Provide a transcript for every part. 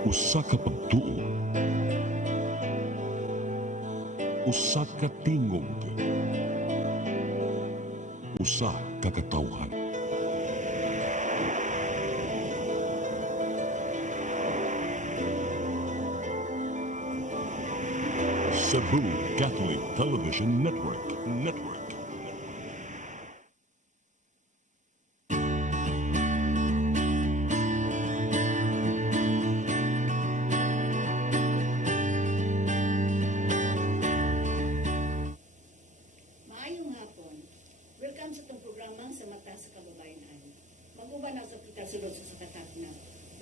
Usa ka pagtuo, usa ka tingog, usa ka katawhan. Cebu Catholic Television Network. Maayong hapon. Welcome sa itong programang sa Mata sa Kababayan. Mag-uban ako sa pitasulod sa katakna.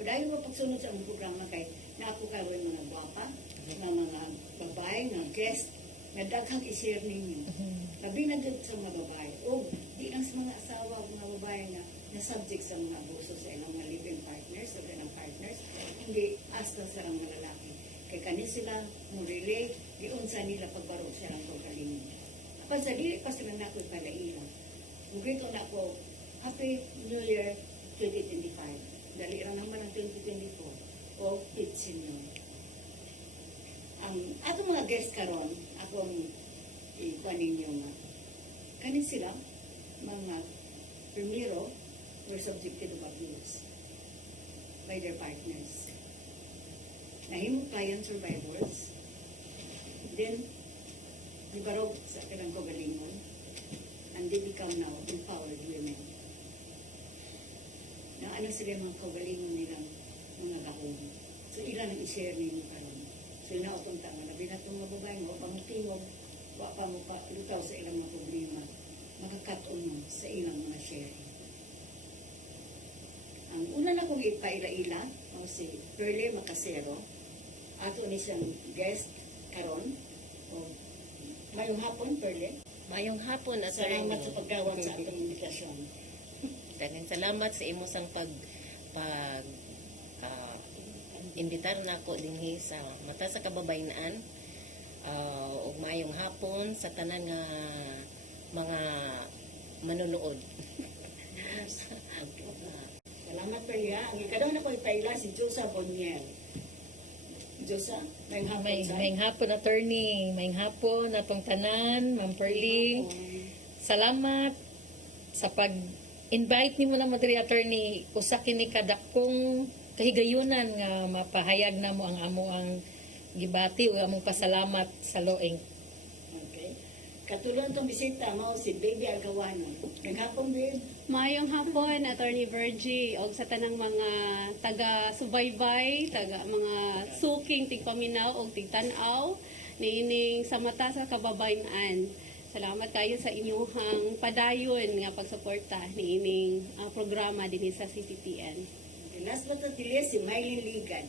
Padayon ko pagsunod sa among programa kay naako karon mga gwapa, na mga babae, mga guest, na daghang i-share ninyo. Labi na dito sa mga babae. O di lang sa mga asawa o mga babae na subject sa mga abuso sa ilang mga living partners o ilang partners, hindi hasta sa mga lalaki. Kay kani sila mo relate, di unsa nila pagbaro sa ilang pagkalingon. Kasi di pa sila na ako ipalaila. Mugito na ako, Happy New Year 2025. Dali lang naman ang 2024 o kitsin nyo. Ang atong mga guest karon, akong ikuanin nyo nga. Kanin sila, mga primero, were subjected of abuse by their partners. Nahimong client survivors. Then, ibarog sa kanilang kagalingon, and they become now empowered women. Na ano sila mga kagalingon nilang mga gahong. So ilan ang i-share ninyo karon. So inaotong tanga, labi na itong mga babae mo, pamutingog, wa pa mo pa lutaw sa ilang mga problema, makakaton mo sa ilang mga sharing. Ang una na kong ipaila-ila, ang si Perle Macasero, ato ni siyang guest karon, o mayong hapon, Perle. Mayong hapon at Salamat sa pagdawat sa atong invitasyon. Daghang salamat sa imo sang imbitar nako dinhi sa Mata sa Kababayan. Ug mayong hapon sa tanan nga mga manunood. Yes. Salamat, Perle. Ang ikadaw na ko ipaila si Josa Boniel. Josa, mayong hapon sa Maying hapon, attorney. Maying hapon, atong tanan, Ma'am Perly. Salamat sa pag-invite ni mo na Madri Attorney. Usa kini kadakong kahigayunan nga mapahayag na mo ang amo ang gibati o among pasalamat sa loeng. Okay. Katulong itong bisita mo si Baby Agawano. Naghapon, babe. Mayong hapon, Attorney Virgie, o sa tanang mga taga-subaybay, mga suking tigpaminaw o tigtanaw, niining sa Mata sa Kababayan. Salamat kayo sa inyong padayon nga pagsuporta niining programa din sa CTTN. Okay, last but not least, si Mylene Ligan.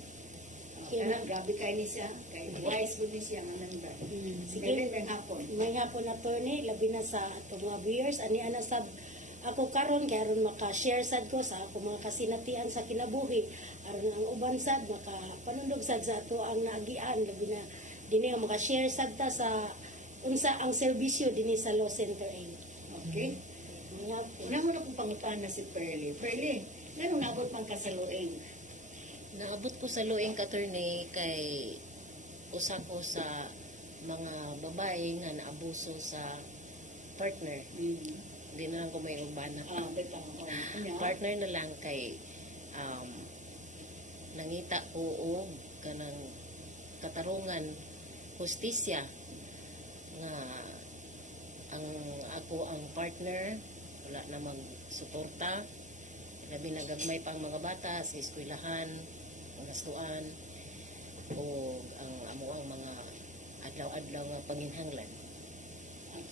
Grabe kayo ni siya. Kay wise mo ni siya, nga member. Sige, mayong hapon. May nga po na attorney, labi na sa atong mga viewers, ani ana sab ako karon kay aron maka-share sad ko sa ako mga kasinatian sa kinabuhi, aron ang uban sad makapanundog sad sa ato ang naagian, labi na dinhi nga maka-share sad ta sa unsa ang serbisyo dinhi sa Law Center A. Okay? Nga po. Una mo na kong pangutaan na si Perle. Perle, ganun nabot pang kasaluin. Naabot ko sa luing attorney kay usa ko sa mga babae nga naabuso sa partner. Hindi na lang ko may urbana. Betang. Partner na lang kay nangita ko og kanang katarungan, hustisya nga ang ako ang partner wala na magsuporta, labi na gagmay pang mga bata sa eskwelahan, gastuan o ang amo ang mga adlaw-adlaw nga panginhanglan.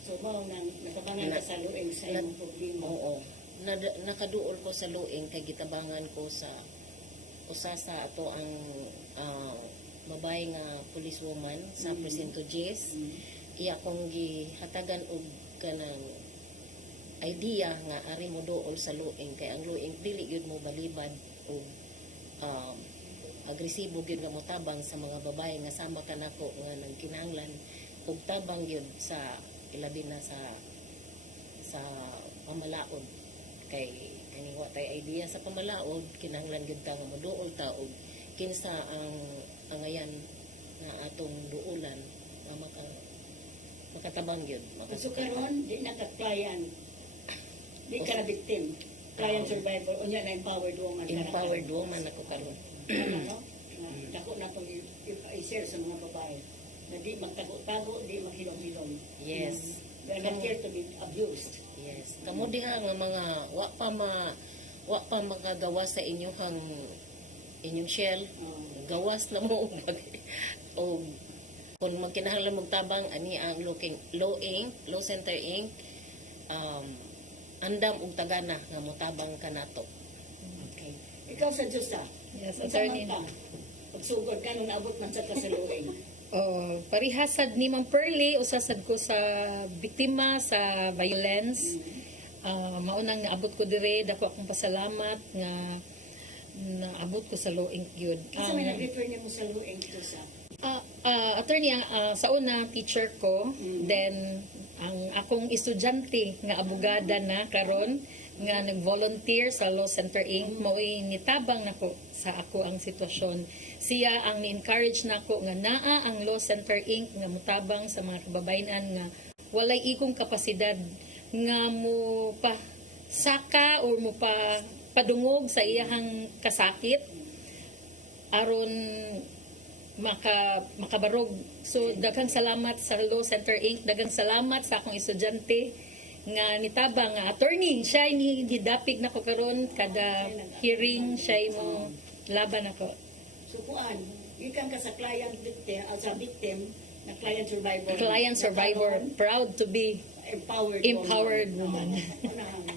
So, mo nang nakabangan ka sa luing sa iyong problema. Oo. Nakaduol ko sa luing kay gitabangan ko sa usa sa ato ang babae nga policewoman sa Presinto Jess. Iya kong gihatagan og kanang idea nga ari mo duol sa luing kay ang luing dili gyud mo balibad og agresibo gyud nga motabang sa mga babae nga sama kanako nga nagkinahanglan og tabang gyud sa ilabi na sa pamalaod kay kani wa tay idea sa pamalaod kinahanglan gyud ta nga moduol ta og kinsa ang angayan na atong duulan na makatabang yun. So karon di na ka client. Di ka na victim. Client survivor. Unya na empowered woman. ka na. Empowered woman ako karon. Ano? Dako na itong i-share sa mga babae. Na di magtago-tago, di maghilom-hilom. Yes. They are not here to be abused. Yes. Kamo diha nga mga wa pa makagawa sa inyong shell. Gawas na mo og kung magkinahanglan mong tabang ani ang low center ink andam og tagana nga motabang kanato. Okay. Ikaw sa Diyos Yes, Unsa man attorney. ka? Pagsugod ka nung naabot man sa kasaluing. Oh, parihasad ni Ma'am Pearly, usasad ko sa biktima sa violence. Maunang naabot ko dire, dako akong pasalamat nga naabot ko sa law ink gyud. Kasi may nag-refer niya mo sa luing to sa Attorney, sa una teacher ko, then ang akong estudyante nga abogada na karon nga nag-volunteer sa Law Center Inc. Mao'y nitabang nako sa ako ang sitwasyon. Siya ang ni-encourage nako nga naa ang Law Center Inc. nga mutabang sa mga kababayan nga walay ikong kapasidad nga mo pa saka or mo pa padungog sa iyahang kasakit aron makabarog. So daghang salamat sa Law Center Inc. Daghang salamat sa akong estudyante nga nitabang nga attorney. Siya ni gidapig nako karon kada hearing siya mo laban ako. So kuan, gikan ka sa client victim, sa victim na client survivor. Client survivor, proud to be empowered woman.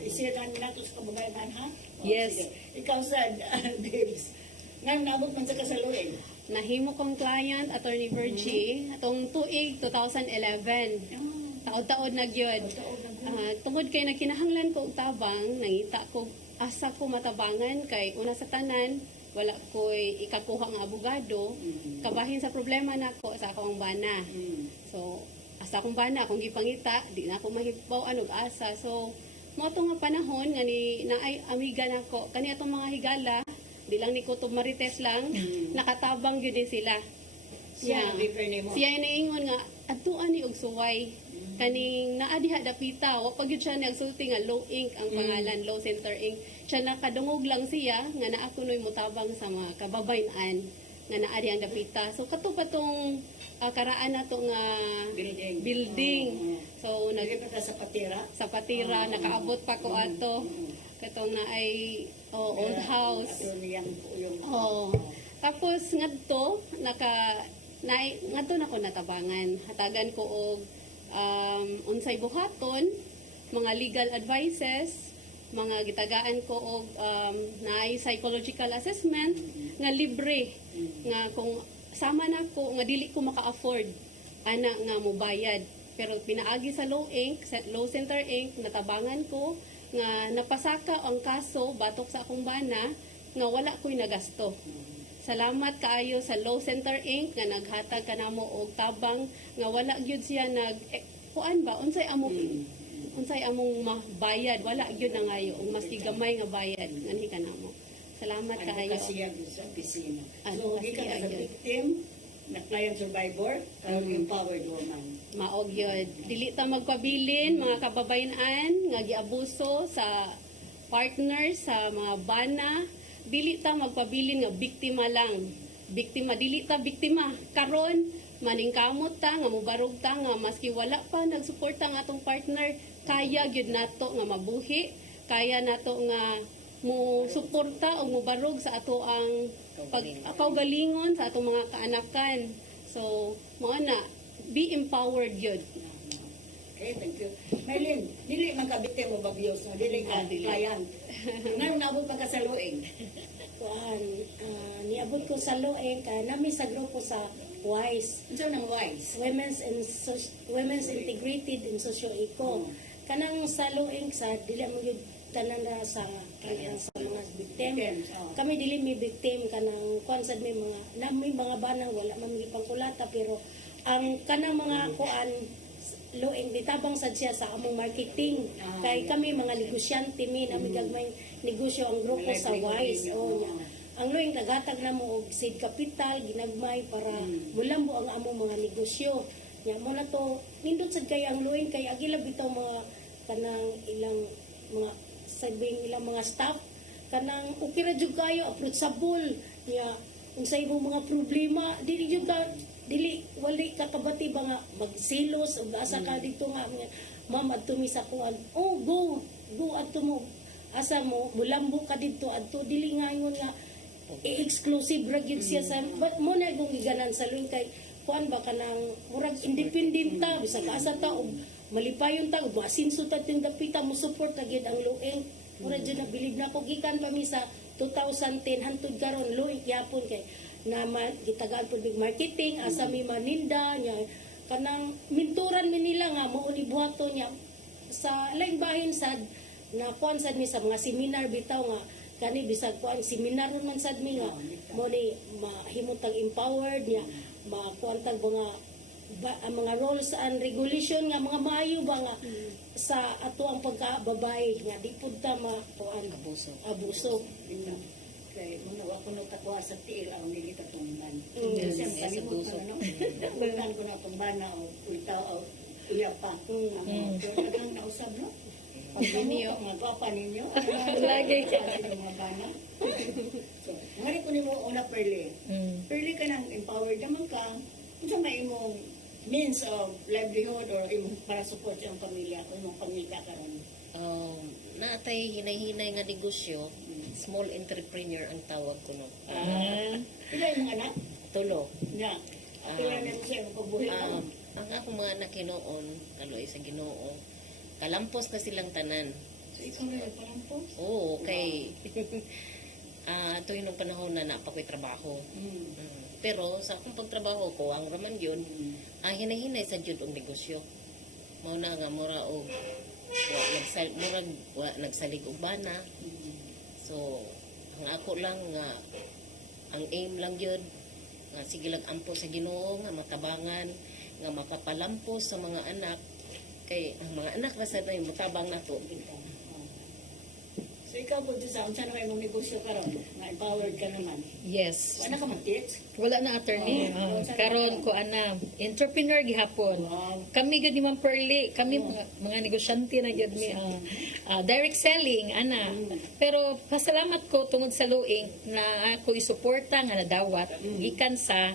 Isiran nato sa kababayan ha? Yes. Sige. Ikaw sa Dibs. Nga naabot man sa kasaluing. Nahimo kong client, Attorney Virgie, atong tuig 2011. Taod-taod na gyud. Tungod kay nagkinahanglan ko og tabang, nangita ko asa ko matabangan kay una sa tanan wala ko'y ikakuha nga abogado, kabahin sa problema nako sa akong bana. So asa akong bana kung gipangita, di na ako mahibaw anog asa. So mo nga panahon nga ni naay amiga nako, kani atong mga higala, di lang ni Kutob Marites lang, nakatabang gyud din sila. Siya ang refer ni mo. Siya naingon nga adtuan ni og suway kaning naa diha dapita wa pag gyud siya nagsulti nga Law Inc. ang pangalan, Law Center Inc. Siya nakadungog lang siya nga naa kunoy mutabang sa mga kababayan nga naa diha ang dapita. So kato pa tong karaan nato nga building. So Nagrefer ka sa patira. sa patira nakaabot pa ko ato katong na ay old house. Ato niyang yung Oh. Tapos ngadto ngadto na ko natabangan. Hatagan ko og unsay buhaton, mga legal advices, mga gitagaan ko og naay psychological assessment nga libre nga kung sama na ko nga dili ko maka-afford ana nga mobayad. Pero pinaagi sa Law Inc., sa Law Center Inc., natabangan ko nga napasaka ang kaso batok sa akong bana nga wala ko'y nagasto. Salamat kaayo sa Law Center Inc. nga naghatag kanamo og tabang nga wala gyud siya kuan ba unsay among mabayad wala gyud na ngayo og maski gamay nga bayad nganhi kanamo. Salamat kaayo. Kasi yan sa opisina. So, Ano gikan ka kasi sa yan? victim na client survivor, karon empowered woman. Maog yun. Dili ta magpabilin mga kababayan nga giabuso sa partners sa mga bana. Dili ta magpabilin nga biktima lang. Biktima dili ta biktima. Karon maningkamot ta nga mubarog ta nga maski wala pa nagsuporta nga atong partner, kaya gyud nato nga mabuhi, kaya nato nga mo suporta o mubarog sa ato ang kaugalingon sa atong mga kaanakan. So, mo na be empowered gyud. Okay, thank you. Maylin, dili man ka victim o abuse, no? Dili ka Dili. client. Ngayon, naabot pa ka sa luing. Kuan, niabot ko sa Law Inc. Nami sa grupo sa WISE, Ano nang wise? Women's Integrated in Socio-Eco. Kanang sa Law Inc. sa dili mo gyud tanan na sa mga victim. Victims, oh. Kami dili mi victim kanang kuan sad may mga banang wala man mi pangkulata pero ang kanang mga kuan Law Inc. ditabang sad siya sa among marketing. Kay kami mga negosyante mi nami gagmay negosyo ang grupo sa WISE. O nya. ang loing naghatag na mo og seed capital ginagmay para mulambo ang among mga negosyo. Nya mo na to nindot sad kay ang loing kay agila bitaw mga kanang ilang mga sabing ilang mga staff kanang okay ra jud kayo approachable nya unsay imong mga problema dili jud ka dili wali ka kabati ba nga magsilos ug asa ka dito nga ma'am adto mi sa kuan oh go adto mo asa mo mulambo ka dito adto dili nga ingon nga exclusive ra gyud siya sa but mo na kung giganan sa loing kay kuan ba kanang murag independent ta bisag asa ta og malipayon ta ug masinso ta ting dapita mo support ta gyud ang loing murag jud nabilib na ko gikan pa mi sa 2010 hantud karon loing gyapon kay na gitagaan pud big marketing asa mi maninda nya kanang minturan mi nila nga mo ni buhaton nya sa laing bahin sad na kuan sad mi sa mga seminar bitaw nga kani bisag kuan seminar man sad mi nga mo ni mahimutang empowered nya makuan tag ang mga rules and regulation nga mga maayo ba nga sa ato ang pagkababay nga di pud ta kuan abuso. Kay muna wa ko nagtakwa sa tiil ang nili katumban. Yes, Kasi ang yes, kalimot abuso. ko no. Bukan ko na tumbana o ultaw o uya pa. Pero tagang nausab no. Pagkamuto nga gwapa ninyo. Lagi ka. Mga bana. So, ngari ko nimo una perli. Perli ka nang empowered naman ka. Unsa may imong means of livelihood or imong para support sa imong pamilya o imong pamilya karon. Natay hinay-hinay nga negosyo, small entrepreneur ang tawag ko no. Pila imong anak? Tulo. Nya. Ato lang nito sa imong pagbuhi. Ang akong mga anak hinoon, kaloy sa Ginoo, kalampos na silang tanan. So ikaw na yung parampos? Oo, kay tuwing nung panahon na napakoy trabaho. Pero sa akong pagtrabaho ko, ang raman yun, ang hinay-hinay sa jud og negosyo. Mao na nga mura og nagsalig og bana. So, ang ako lang nga ang aim lang yun nga sige lang ampo sa Ginoo nga matabangan nga makapalampos sa mga anak kay ang mga anak ra sa tayo mutabang nato. So ikaw po sa unsa na imong negosyo karon? Na empowered ka naman. Yes. Wala ka man-tips? Wala na attorney. Karon ko ana entrepreneur gihapon. Kami gud ni Ma'am Pearly, kami mga negosyante na gud mi direct selling ana. Pero pasalamat ko tungod sa luing na ako isuporta nga nadawat gikan sa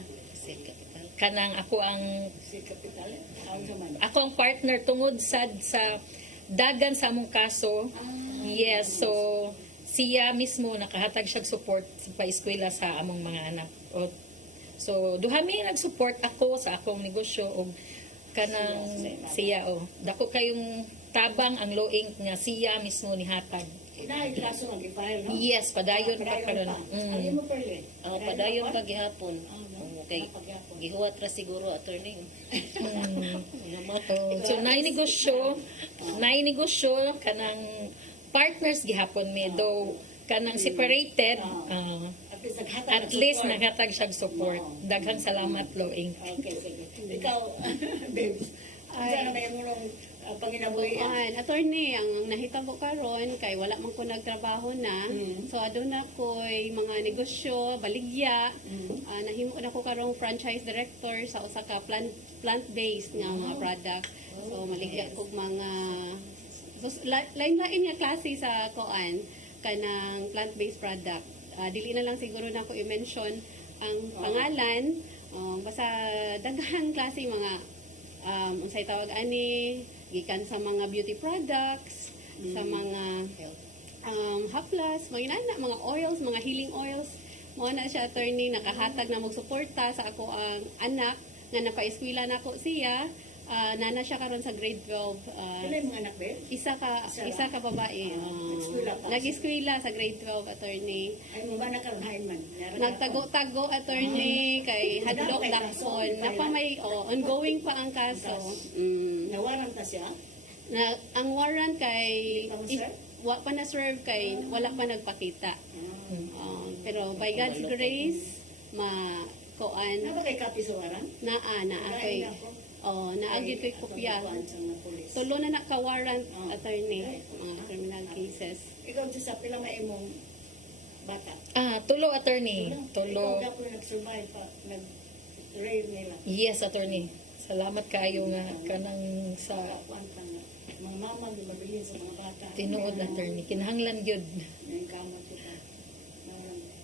kanang ako ang Si Kapital? Unsa man? ako ang partner tungod sad sa dagan sa among kaso. Yes, so siya mismo nakahatag siya support sa paeskwela sa among mga anak. So duha mi nag-support ako sa akong negosyo og kanang siya dako kayong tabang ang loing nga siya mismo ni hatag. Inaay kaso ang gipahil, no? Yes, padayon pa karon. Ano mo perli? Padayon paghihapon. Okay, Paghihapon. gihuwat ra siguro attorney. So nainegosyo kanang partners gihapon mi though kanang separated At least naghatag ng at least support. naghatag siya support. Daghang salamat loing. Okay, sige. Ikaw, babes. Unsa na may imong panginabuhian? Attorney, ang nahitabo karon kay wala man ko nagtrabaho na. So aduna ko'y mga negosyo, baligya. Nahimo na ko karong franchise director sa usa ka plant-based nga mga product. So maligya kog mga lain-lain nga klase sa koan kanang plant-based product. Dili na lang siguro na ko i-mention ang pangalan. Basta daghang klase mga unsay tawag ani gikan sa mga beauty products, sa mga haplas, mga inana, mga oils, mga healing oils. Mo na siya attorney nakahatag na magsuporta sa ako ang anak nga napaeskwela na ko siya. Nana siya karon sa grade 12. Pila yung mga anak, babe? Isa ka babae. Nag-eskwela pa? Nag-eskwela sa grade 12 attorney. Ay, mo ba na karon hain man? Nagtago-tago attorney kay hadlok May kaso? dakon. Napa may ongoing pa ang kaso. Nawaran ta siya? Ang warrant kay Hindi pa ma-serve? wa pa na serve kay wala pa nagpakita. Pero by God's grace koan Ano ba kay copy sa waran? naa kay naagid ko'y kopya. Tulo na naka-warrant attorney mga criminal cases. Ikaw sa pila may imong bata. Tulo, attorney. Tulo. Ikaw po nag-survive pa, nag-rail nila. Yes, attorney. Salamat kayo nga kanang sa Kuan pa nga. Mga mama, di mabilin sa mga bata. tinuod, attorney. Kinahanglan gyud. Ngayon kamot ko pa.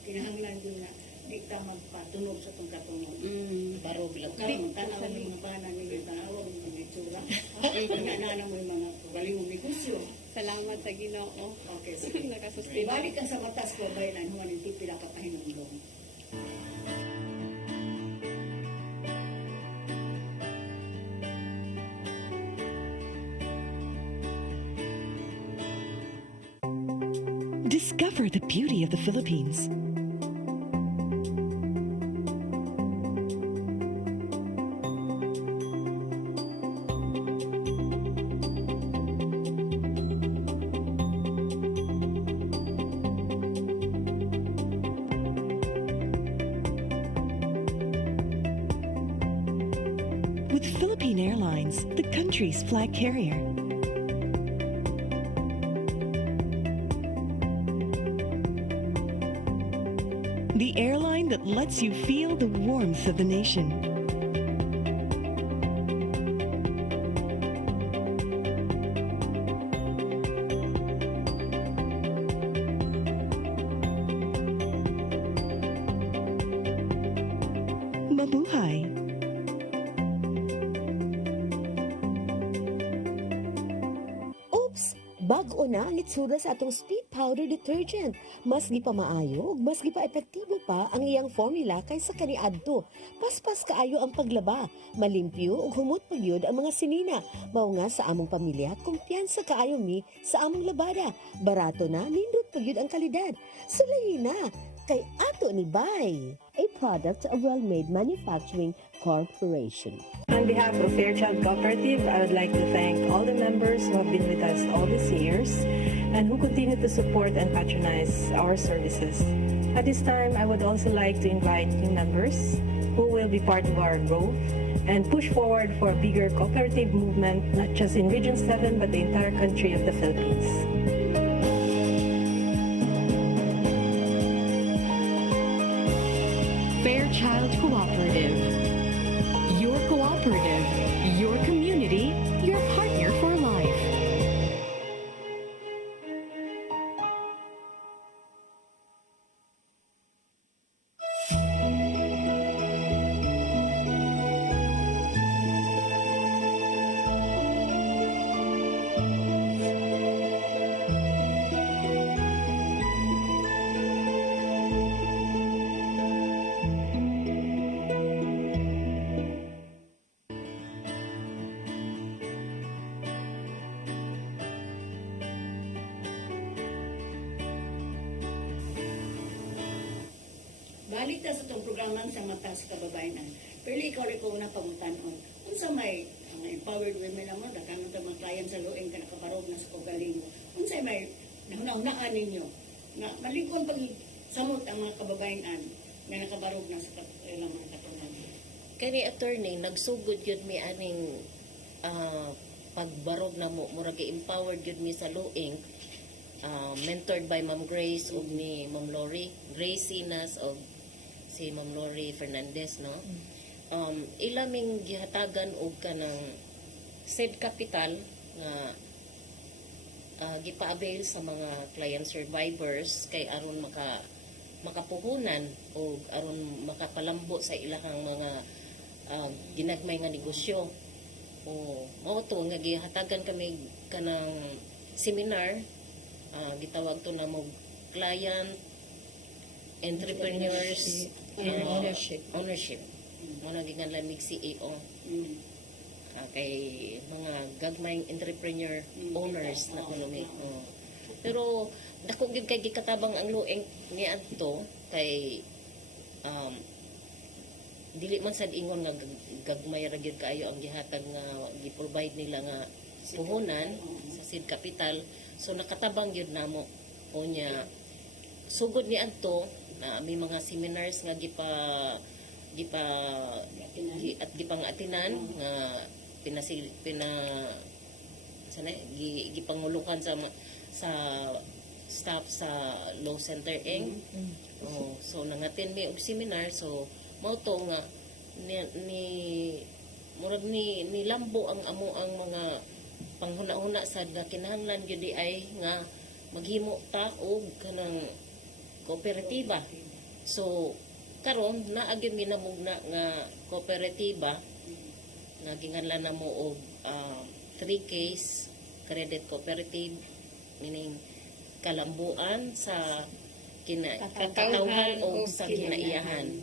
Kinahanglan yun na di ka magpatunog sa itong katunog. Barog lang. Karon tanaw ng mga bana nila, tanawag ng mga itsura. Nanana mo yung mga baliwang negosyo. Salamat sa Ginoo. Okay, sige. Nakasustain. Ibalik kang sa matas ko, bayan ang huwan hindi pila ka pahinumdong. Discover the beauty of the Philippines. With Philippine Airlines, the country's flag carrier. The airline that lets you feel the warmth of the nation. Mabuhay! Oops! Bag-o na ang itsura sa atong speed powder detergent. Mas gi pa maayo, ug mas gi pa epektibo pa ang iyang formula kaysa kaniadto. Paspas kaayo ang paglaba, malimpyo ug humot pagyud ang mga sinina. Mao nga sa among pamilya, kumpiyansa kaayo mi sa among labada. Barato na, nindot pagyud ang kalidad. Sulayin na kay ato ni Bay, a product of Well-Made Manufacturing Corporation. On behalf of Fairchild Cooperative, I would like to thank all the members who have been with us all these years and who continue to support and patronize our services. At this time, I would also like to invite new members who will be part of our growth and push forward for a bigger cooperative movement, not just in Region 7, but the entire country of the Philippines. Fairchild Cooperative. Your cooperative, your community, your partner for life. Balik ta sa itong programa sa mata sa kababayanan. Pero ikaw rin ko na pangutanon. Kung sa may mga empowered women naman, dakangan ito mga client sa luing ka nakaparog na sa kagaling mo. Kung sa may nahunahunaan ninyo, na malingkon pag samot ang mga kababayanan na nakabarog na sa ilang mga katunan. Kani attorney, nagsugod yun mi aning pagbarog na mo, murag empowered yun mi sa luing, mentored by Ma'am Grace ug ni Ma'am Lori, Grace Sinas ug si Ma'am Lori Fernandez, no? Ilaming gihatagan og kanang said capital nga gipa-avail sa mga client survivors kay aron makapuhunan o aron makapalambo sa ilahang mga ginagmay nga negosyo. O mao to nga gihatagan kami kanang seminar, gitawag to na mo client entrepreneurs ownership mo na gingan mig CEO. Kay mga gagmayng entrepreneur owners na kuno mi. Pero dako gyud kay gikatabang ang lueng ni adto kay dili man sad ingon nga gagmay ra gyud kaayo ang gihatag nga gi-provide nila nga puhunan sa seed capital. So nakatabang gyud namo unya sugod ni adto na may mga seminars nga gipangatinan nga gipangulukan sa staff sa law center Oh, so nangatin mi og seminar, so mao to nga ni murag ni lambo ang amo ang mga panghuna-huna sa kinahanglan gyud di ay nga maghimo ta og kanang kooperatiba. So karon naa gyud mi namugna nga kooperatiba nga ginganlan namo og 3 case credit cooperative, meaning kalambuan sa katawhan o sa kinaiyahan.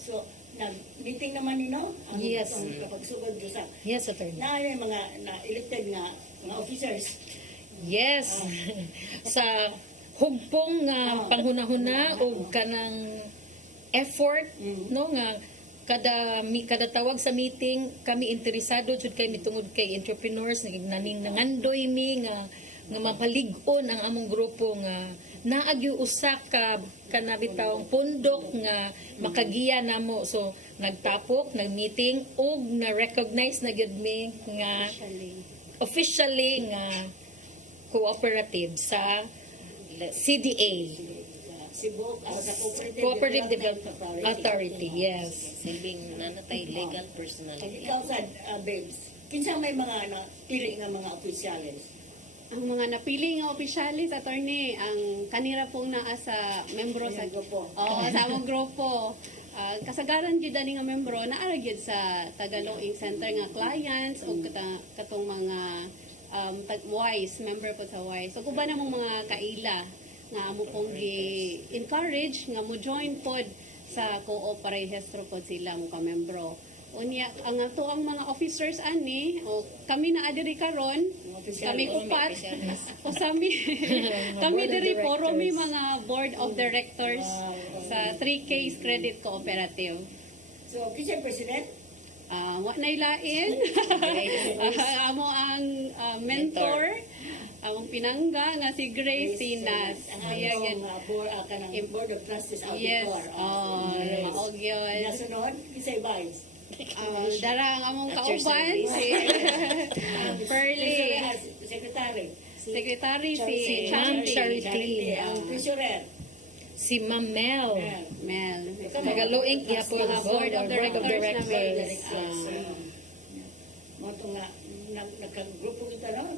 So, nag-meeting naman nino ang Yes. kapagsugod sa Yes, attorney. na yung mga na-elected nga mga officers. Yes. Sa hugpong nga panghuna-huna o kanang effort no nga kada tawag sa meeting kami interesado jud kay mitungod kay entrepreneurs naning nangandoy mi nga mapalig-on ang among grupo nga naagyo usa ka kanabitawong pundok nga makagiya namo. So nagtapok, nag-meeting ug na-recognize na gyud mi nga officially nga cooperative sa CDA, Cebu, sa Cooperative Development Authority. Yes. Silbing nanatay legal Ang personality. ikaw sa babes, kinsa may mga pili nga mga opisyales? Ang mga napili nga opisyalis, attorney, ang kanira pong naa sa membro sa grupo. sa among grupo. Kasagaran gyud ani nga membro naara gyud sa Tagalog Center nga clients o katong mga WISE, member po sa WISE. So kuba namong mga kaila nga amo pong gi-encourage nga mo join pod sa co-op para rehistro pod sila mo ka membro. Unya ang ato ang mga officers ani o kami na adiri karon, kami upat o sami kami diri poro may mga board of directors sa 3 Case Credit Cooperative. So, kinsa president? Wa nay lain. Amo ang mentor, among pinangga nga si Grace Sinas. Ang Siya gyud. kanang board of trustees Yes. auditor. Maog yun. Nasunod, kinsa vice? Darang among At your kauban service. si Pearly. Secretary. Secretary si Ma'am Charity. Charity. Ang treasurer. Si Ma'am Mel. Mel. Tagaluing kaya po Mga board of directors directors. Mo to nga nagka-grupo kita no,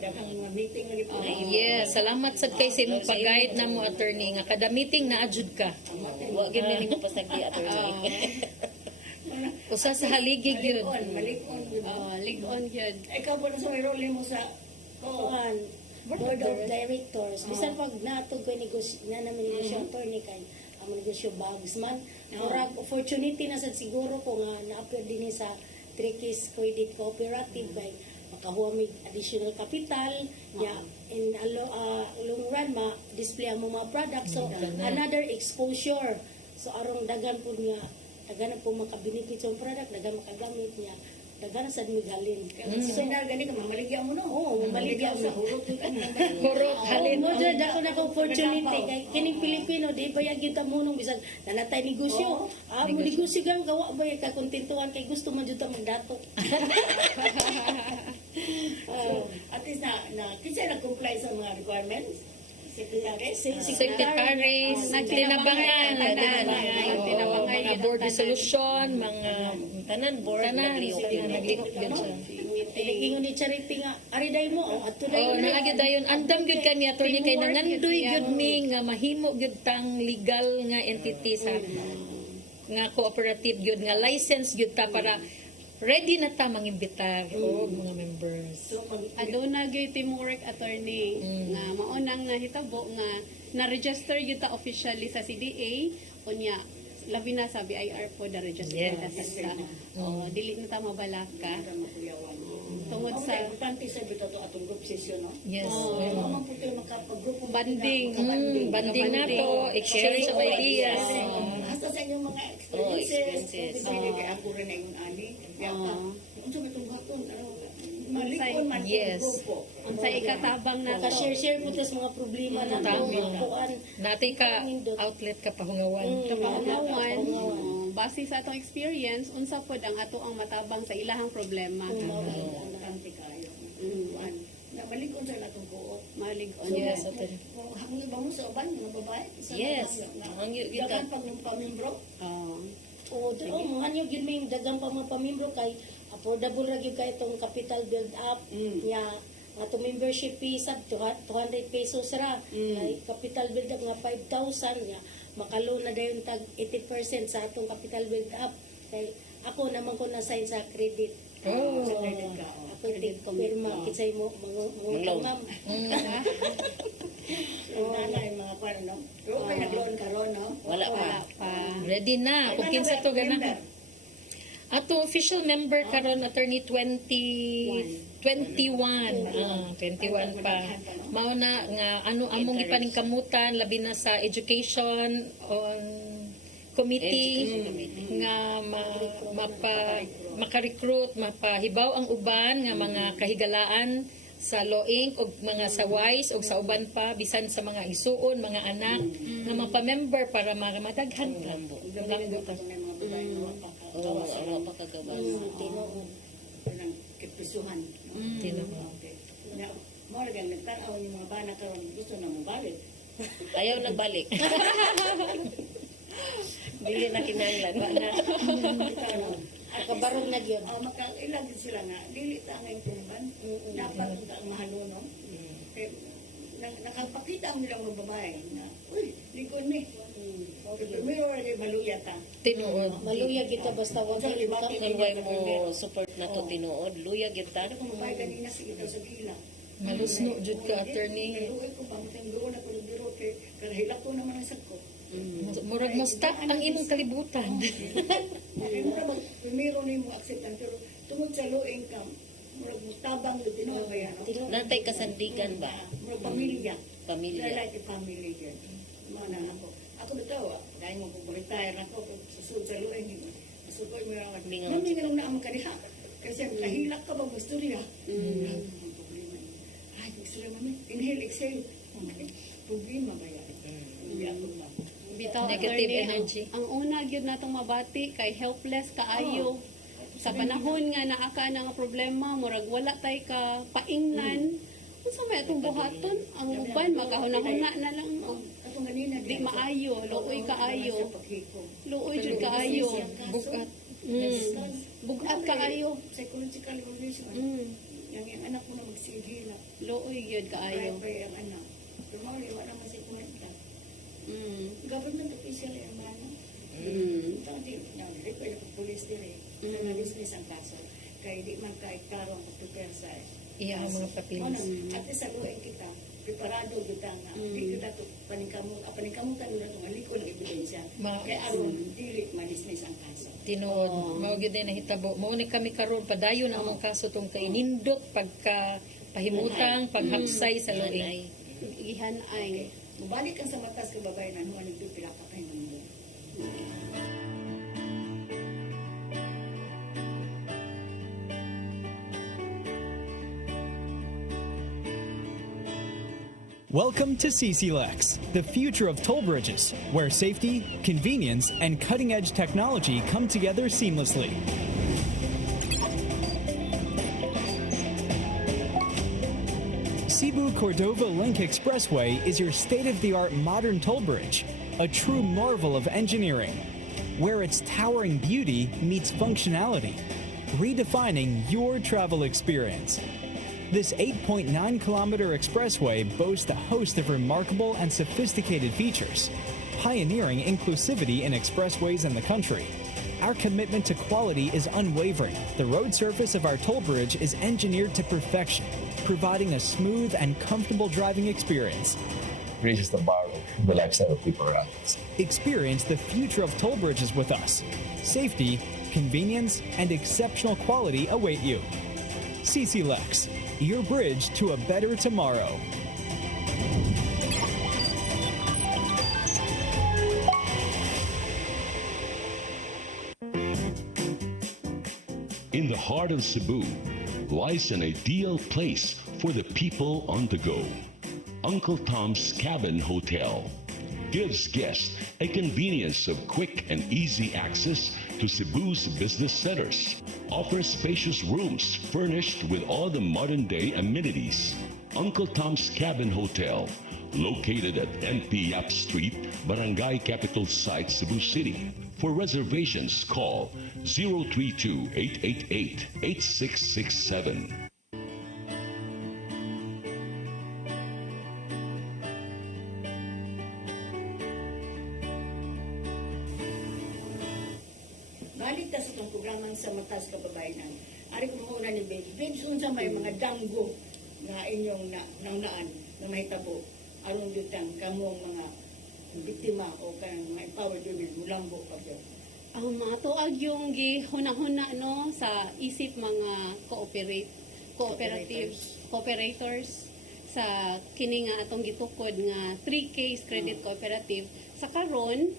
daghang mga meeting lagi po. Yes, salamat sad kay sa imong pag-guide na mo attorney nga kada meeting na adjud ka. Wa gyud mi nimo pasagdi attorney. Usa sa haligi gyud. Malig-on. Lig-on yun. Ikaw po na sa may role mo sa Kuan, board of directors. Bisan pag natog ko na namin negosyo attorney kay ang negosyo bags man. Murag opportunity na sad siguro ko nga na-appear din sa Trikis Credit Cooperative kay makahuwa mig additional capital nya in long run ma-display ang mga products. So another exposure. So arong dagan po nga dagan po maka-benefit sa product, dagan makagamit niya. Dagan sad migalin. si seminar gani ka mamaligya mo no. Oo, Mamaligya mamaligya sa mo. hurot. Kurot halin. Mo dyan ako na opportunity kay kining Pilipino di ba yagi ta munong bisan nanatay negosyo. Mo negosyo gang gawa ba ka kontentuhan kay gusto man jud ta magdato. So, at least na kinsa nag-comply sa mga requirements? Secretary? Secretaries, tinabangan, mga board resolution, mga Tanan board naglihok yun. naglihok gyud siya. Ingon ni Charity nga ari day mo at Oh, tuloy naagid dayon andam gyud kami attorney kay nangandoy gyud mi nga mahimo gyud tang legal nga entity sa nga cooperative gyud nga license gyud ta para ready na ta mangimbitar o mga members. So, Aduna gyud teamwork attorney nga maunang nahitabo nga na-register gyud ta officially sa CDA unya labi na sa BIR po na register Yes. na sa dili na ta mabalaka makuyawan. tungod Ang sa importante sa bito to atong group session no. Yes. Ano man po tayo makapag-grupo Banding. Banding na to, exchange of ideas. Hasta sa inyong mga experiences. Pwede kay ako rin na yung ani. Kaya ka, kung sa itong hapon, malikon man Yes. yung grupo. ang sa ikatabang na to ka-share po tas mga problema na to. Kuan Natay ka outlet ka pahungawan. Kapaunawan, base sa atong experience, unsa pod ang ato ang matabang sa ilahang problema. Importante kayo. Na malikon sa natong buot. Malig-on. Yes, attorney. Hangi ba mo sa uban, mga babae? Isa Yes. Hangi yun ka. Dagan pag pamimbro? Oh. O, mga nyo yun may dagang pa mga pamimbro kay affordable ra gyud kay itong capital build up nya ato membership fee sab 200 pesos ra kay capital build up nga 5,000 nya makalo na dayon tag 80% sa atong capital build up kay ako naman ko na sign sa credit. Oh. Sa credit ka. Ako tig pirma kisay mo mga ma'am. Nanay, mga kwan, no? Pero kay nag-loan ka ron, no? Wala pa. Wala pa. Ready na. Kung kinsa to ganahan. Ato official member karon attorney 21. 21 pa. Mao na nga ano among ipaningkamutan labi na sa education on committee nga maka-recruit, mapahibaw ang uban nga mga kahigalaan sa Loing o mga sa WISE o sa uban pa bisan sa mga isuon, mga anak nga mapa-member para madaghan ka. Lambo ka mga babae, Oo, wala pa kagawas. Tinuod. ng kipisuhan. Okay. Now, mo rin nagtanaw yung mga bana karon gusto na mo balik. Ayaw nagbalik. Dili na kinahanglan. Kabarog na gyud. Makailag sila nga, dili ta nga impuban. Dapat ang mahaluno. Nakapakita ang nilang mga babae na, uy, likod ni. Pero rin maluya ta. Tinuod. Maluya kita basta wag Sorry, bakit? Kung way mo support na to tinuod, luyag yun ta. Ano kung babae kanina sige daw sa gila. Malusno jud ka attorney. Naluoy ko, pamatang doon ako ng biro, kaya hilak ko naman ang sakko. Murag mo stop ang imong kalibutan. Kaya mura primero ni mo acceptan, pero tungod sa low income, mura mo tabang doon, tinuwa ba yan? Natay kasandigan ba? Mura pamilya. Pamilya. Kaya like family yan. Mga na ako. Ako bitaw, dahil mo kung retire ako, susunod sa low income, masukoy mo yung Hindi nga mami nga lang na ang kaniha. Kasi kahilak ka ba mo istorya? Ay, istorya mami. Inhale, exhale. Problema ba yan? Hindi ako ba? Bitaw Negative attorney, energy. Ang una gyud natong mabati kay helpless kaayo. Sa panahon nga naa ka na nga problema, murag wala tay ka paingnan. Unsa may atong buhaton? Ang uban makahuna-huna na lang. Og Atong ganina, di maayo, luoy kaayo. Luoy jud kaayo. Bukat. Bugat kaayo. Psychological evaluation. Yung anak ko na magsigila. Luoy gyud kaayo. Ay, ang anak. Pero mga wala naman si kwenta. Government official yung ano. Ito, di pwede kong police dire. Nag-dismiss ang kaso. Kaya di man kahit karong prepare sa Iya ang mga papilis. at sa luwing kita, preparado kita nga. Di kita ito paningkamutan nila itong aliko ng ebidensya. Kaya aron, dili ma-dismiss ang kaso. Tinuod. Mao gyud na nahitabo. Mao ni kami karon padayon ang among kaso tong kainindot pagka pahimutang paghapsay sa loing. Gihan ay. Mubalik kang sa matas ka babae na huwag nagpipila ka kayo ng mga. Welcome to CCLEX, the future of toll bridges, where safety, convenience, and cutting-edge technology come together seamlessly. Cebu-Cordova Link Expressway is your state-of-the-art modern toll bridge, a true marvel of engineering, where its towering beauty meets functionality, redefining your travel experience. This 8.9-kilometer expressway boasts a host of remarkable and sophisticated features, pioneering inclusivity in expressways in the country. Our commitment to quality is unwavering. The road surface of our toll bridge is engineered to perfection, providing a smooth and comfortable driving experience. Raises the bar of the lifestyle of people around us. Experience the future of toll bridges with us. Safety, convenience, and exceptional quality await you. CCLEX, your bridge to a better tomorrow. In the heart of Cebu lies an ideal place for the people on the go. Uncle Tom's Cabin Hotel gives guests a convenience of quick and easy access to Cebu's business centers, offers spacious rooms furnished with all the modern-day amenities, Uncle Tom's Cabin Hotel, located at NP Yap Street, Barangay Capital Site, Cebu City. For reservations, call 032-888-8667. Balik ta sa itong programang sa Matas Kababayan. Ari ko muna ni Babes. Babes, unsa may mga danggo na inyong naunaan na mahitabo aron ditang kamo ang mga biktima o kanang mga empowered women mulambo pa dyan. Ang mga tuag yung gihuna-huna no sa isip mga cooperators sa kini nga atong gitukod nga 3Ks credit cooperative sa karon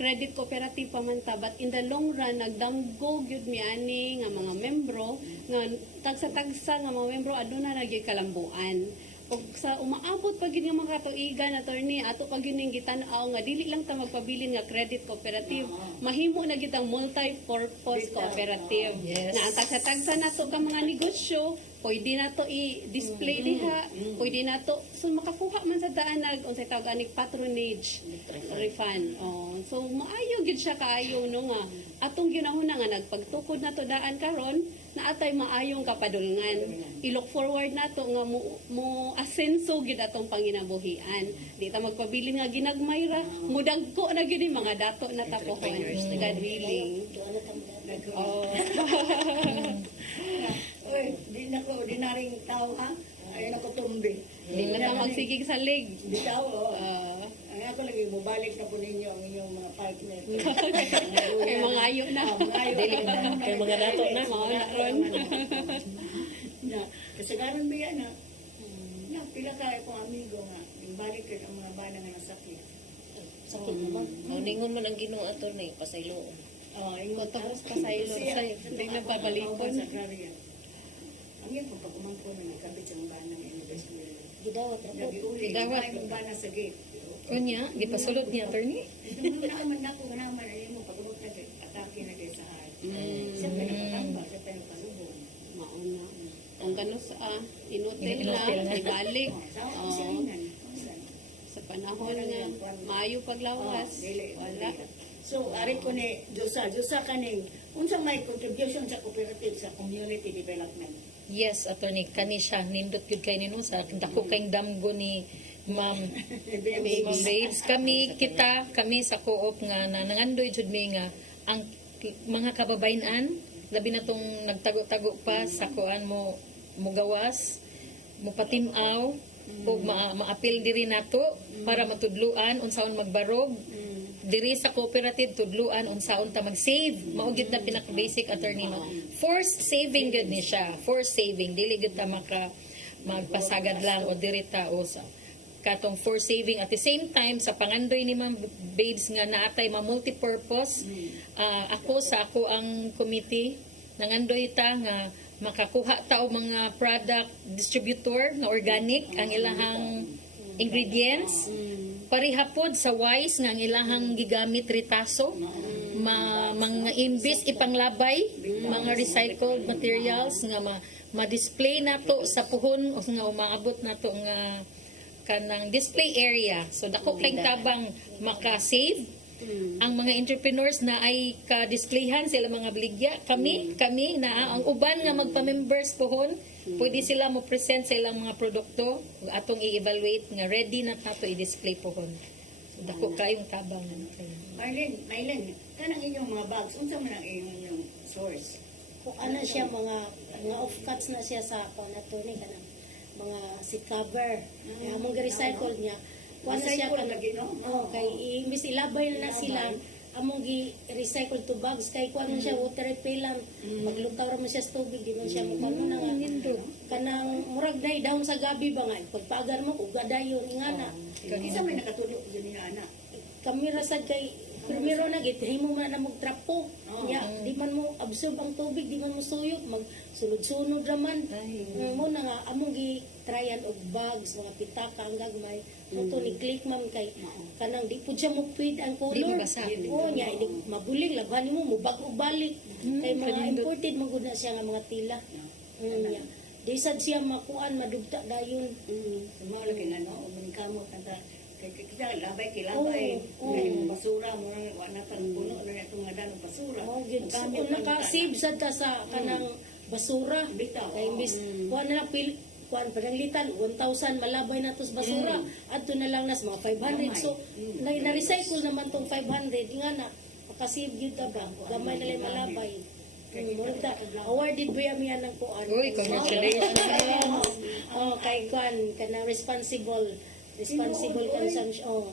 credit cooperative pamanta, but in the long run nagdamgo gyud mi ani nga mga membro nga tagsa-tagsa nga mga membro aduna ra gyud kalambuan. Og sa umaabot pa gid nga mga katuigan attorney ato pa gyud ning gitan-aw nga dili lang ta magpabilin nga credit cooperative, mahimo na gyud ang multi-purpose cooperative. Yes. Na ang tagsa-tagsa nato ka mga negosyo pwede na to i-display diha, pwede na to, so makakuha man sa daanag, unsay tawag aning patronage refund. Oh, so maayo gid siya kaayo no nga atong ginahuna nga nagpagtukod na to daan karon na atay maayong kapadulngan. I-look forward na to nga mo asenso gid atong panginabuhian. Di ta magpabilin nga ginagmay ra, mudagko na gid mga dato na tapohon. God willing. Oh. Oy, di na ko ordinaryong tao ha. Ayun ako tumbi. Di na ta magsigig sa leg. Di tao, ang ako lagi, mubalik na po ninyo ang inyong mga partner. Kay mga ayo na. Dili Kay mga dato na. Mga naron. Na, kasagaran ba yan ha? Na, pila ka akong amigo nga, yung balik ka ang mga bana nga nasakit. Sakit naman. Ningon man ang Ginoo attorney pasayloon. Ingon Tapos pasaylo sa hindi na babalikon. Sa karya. Ang yan kung pagkumangko na nagkabit sa mga bana ng university. Gidawat ra po. Nagiuli, Gidawat. yung bana sa gate. Unya, gipasulod ni attorney. Ito mga naman ako, nga naman, ayun mo, pagkumang na atake na kayo sa heart. Siyempre, nakatamba, sa tayo palubong. Mauna. Ang ganos inutil Inutil na, na. ibalik. Sa silingan. Sa panahon nga, maayo paglawas. Wala. So, ari ko ni Diyosa ka ning, unsang may contribution sa cooperative sa community development. Yes, attorney, kani siya nindot gyud kay nino sa dako kayong damgo ni Ma'am Babes. Kami sa co-op nga nangandoy jud mi nga ang mga kababayan labi na tong nagtago-tago pa sa kuan mo gawas mo patimaw ug maapil diri nato para matudluan unsaon magbarog diri sa cooperative tudluan unsaon ta mag-save mao gyud na pinaka basic attorney no forced saving gyud ni siya forced saving dili gyud ta magpasagad lang o diri ta o sa katong forced saving at the same time sa pangandoy ni Ma'am Babes nga naatay multipurpose ako ang committee nangandoy ta nga makakuha ta og mga product distributor na organic ang ilahang ingredients parihapod sa wise nga ang ilahang gigamit ritaso mga imbis ipanglabay mga recycled materials nga ma-display nato sa puhon o nga umaabot nato nga kanang display area so dako kay tabang maka-save ang mga entrepreneurs na ay ka-displayhan sila mga bligya kami na ang uban nga magpa-members pohon pwede sila mo present sa ilang mga produkto atong i-evaluate nga ready na tato i-display pohon so dako kayong tabang Marlene, kanang inyong mga bags unsa man ang inyong source? Kung ano siya mga off-cuts na siya sa nato ni kanang mga seat cover. Among gi-recycle niya. Kuha na siya Recycle lagi, no? kay imbis ilabay na sila among gi-recycle to bags kay kuha na siya water repellent. Maglutaw ra man siya sa tubig di man siya mo na nga kanang murag day down sa gabi ba nga pagpaagar mo ug gadayon ingana. Isa may nakatulog dyan ni anak. Kami rasad kay primero na githimo man na mog trapo. Ya, di man mo absorb ang tubig, di man mo suyok, mag sulod-sunod raman. Mo na nga among gi tryan og bags, mga pitaka ang gagmay. Moto ni click man kay kanang di pud siya mo tweed ang color. Di mabasa. Nya ini mabulig labhan mo bag og balik. Kay mga imported man gud na siya nga mga tila. Nya di sad siya makuan madugta dayon. Mga lagi na, no? Kamot na kita labay. Oo. Basura mo na, wala pang puno na itong nga danong basura. Oh, gyud. So, Gamit man naka-save sad ta sa kanang basura. Bitaw, Kay imbis kuan na lang kuan pananglitan 1,000 malabay na tos basura. Adto na lang nas mga 500. So na-recycle naman tong 500 nga na makasave gyud ta ba. Gamay na lang malabay. Multa. Awarded ba yami yan ng kuan? Uy, congratulations. Oh, kay kuan kana responsible consumption. Oh,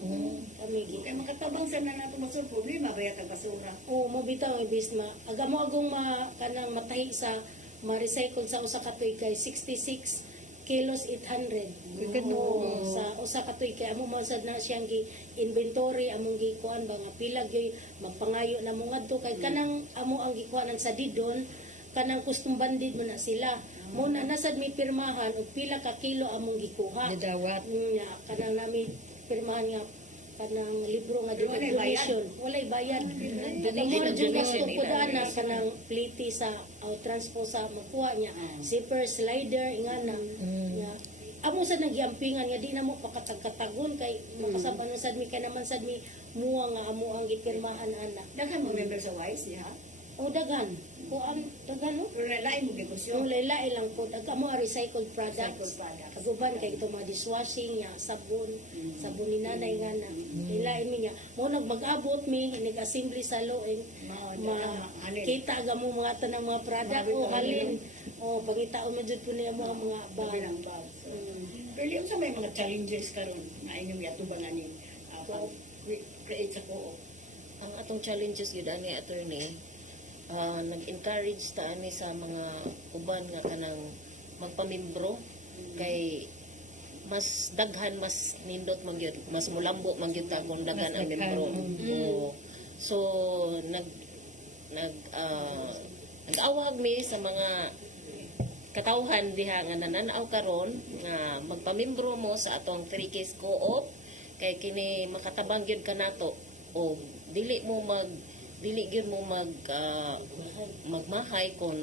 kami gi. Kaya makatabang sa na nato basura, problema ba yata basura? Oh, mo bitaw ibis ma aga mo agong kanang matahi sa ma-recycle sa usa ka tuig kay 66 kilos 800. Oh, sa usa ka tuig kay amo mo sad na siyang gi inventory among gi kuan ba nga pila gyud magpangayo na mo ngadto kay kanang amo ang gikuanan sa didon kanang custom banded mo na sila. Mo na nasad mi pirmahan og pila ka kilo among gikuha. Nidawat. Nya kanang nami pirmahan nga kanang libro nga Walay donation. Walay bayad. Mo jud gusto ko na kanang pliti sa transpo sa makuha niya. Zipper slider ingana. Nya amo sad nagiampingan nga di na mo pakatag-katagon kay makasaban sad mi kay naman sad mi muwa nga amo ang gipirmahan ana. Daghan mo member sa WISE niya, ha? O dagan. Kuan dagan no. Pero lain mo negosyo. Yung laylay lang po, daga mo recycled products. Recycled products. Kaguban kay ito mga dishwashing, ya, sabon, sabon ni nanay nga na. Laylay mi niya. Mo nag-abot mi, nag-assembly sa loeng. Kita aga mo mga tanang mga product o halin. O pangitaon mo jud po niya mo ang mga bag. Pero yung sa may mga challenges karon na inyong yatubangan ni create sa co-op. Ang atong challenges gyud ani attorney, nag-encourage ta ani sa mga uban nga kanang magpamimbro kay mas daghan mas nindot man gyud mas mulambo man gyud ta kung daghan ang membro. Oo. So nag-awag mi sa mga katawhan diha nga nananaw karon nga magpamimbro mo sa atong 3Ks co-op kay kini makatabang gyud kanato o dili gyud mo magmahay kung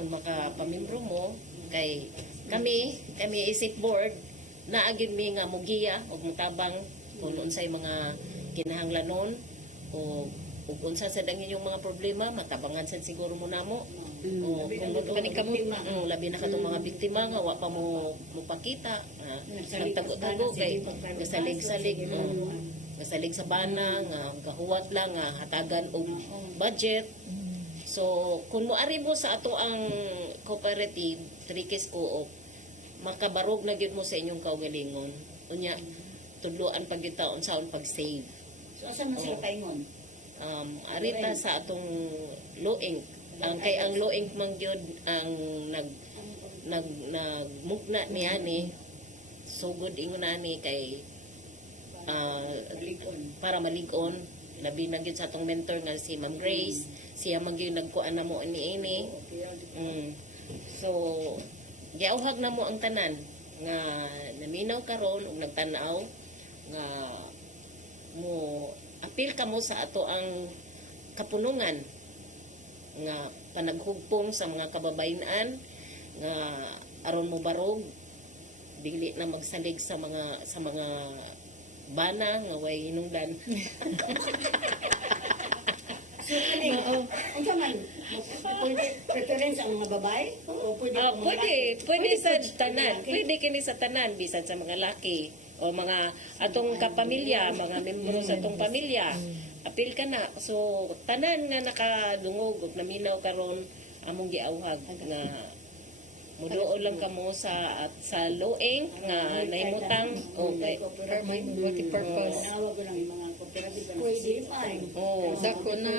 makapamimbro mo kay kami isip board na gyud mi nga mugiya og mutabang kung unsay mga kinahanglanon o unsa sad ang inyong mga problema matabangan sad siguro mo namo o kung labi na katong mga biktima nga wa pa mo mupakita nagtago-tago kay gasalig-salig gasalig sa bana nga gahuwat lang nga hatagan og budget. So kung moari mo sa ato ang cooperative 3Ks co-op makabarog na gyud mo sa inyong kaugalingon unya tudloan pag gyud taon saon pag save. So asa man sila paingon? Arita sa atong loing kay ang loing man gyud ang nagmugna niya ni so good ingon ani kay para malig-on labi na gyud sa atong mentor nga si Ma'am Grace siya man gyud nagkuan na mo ini so giauhag na mo ang tanan nga naminaw karon ug nagtan-aw nga mo apil ka mo sa ato ang kapunungan nga panaghugpong sa mga kababayan nga aron mo barog dili na magsalig sa mga bana nga way hinungdan. So kani unsa man preference ang mga babae o pwede sa tanan pwede kini sa tanan bisan sa mga laki o mga atong kapamilya mga membro sa atong pamilya apil ka na so tanan nga nakadungog ug naminaw karon among giauhag nga muduol lang kamo sa loeng nga nahimutang okay multi-purpose. Nawag ko lang yung mga cooperative na CFI. Dako na.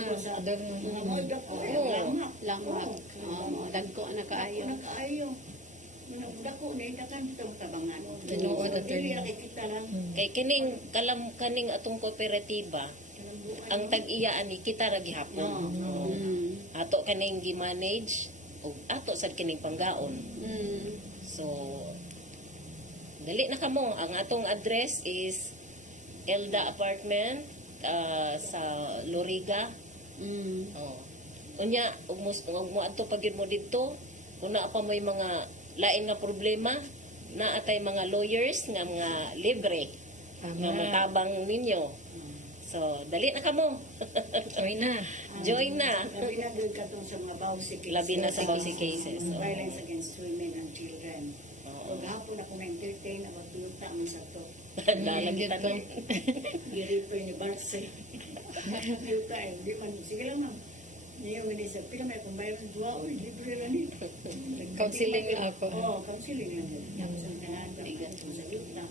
Langmak. Dagko na kaayo. Nakaayo. Dako na itakan itong tabangan. Tinuod at Dili nakikita lang. kay kaning atong kooperatiba ang tag-iya ani kita ra gihapon ato kaning gi-manage ug ato sad kining panggaon so dali na kamo ang atong address is Elda Apartment sa Loriga unya ug mo adto pagid mo didto kung naa pa may mga lain nga problema, naatay mga lawyers nga mga libre nga matabang ninyo. So, dali na kamo. Join na. Join na. Labi na doon katong sa mga bawsi cases. Labi na sa bawsi cases. Oo. Violence against women and children. Oo. O gahapon ako na-entertain, ako tuyuta ang sa to. Lalagi Dito. tanong. Giriper ni Barce. Tuyuta eh. Di man, sige lang ma'am. Niyo ni sa pila may pambayad ng duwa o libre lang ni. Counseling na ako. Oo, counseling lang. Tapos ang tanan paligan ko sa yuta.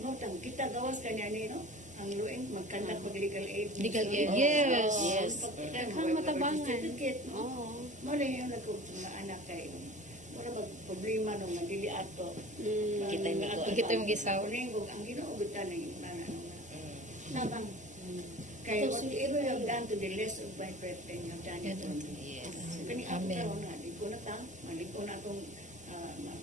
No, tang kita gawas kanya ni no. Ang lueng magkandak mag legal aid. Legal aid, Oo, yes. oo. Yes. Pagkakang matabangan. certificate, no? Oo. Mali yung nagkog sa mga anak kay wala mag problema nung nagdili ato. Kita yung mag- Kita yung gisaw. Ang ginoogutan na yung nabang. Kaya whatever you have done to the less of my brethren, you have done it to me. Yes. So, kani ako Amen. karon nga, di ko na ta, maliko na itong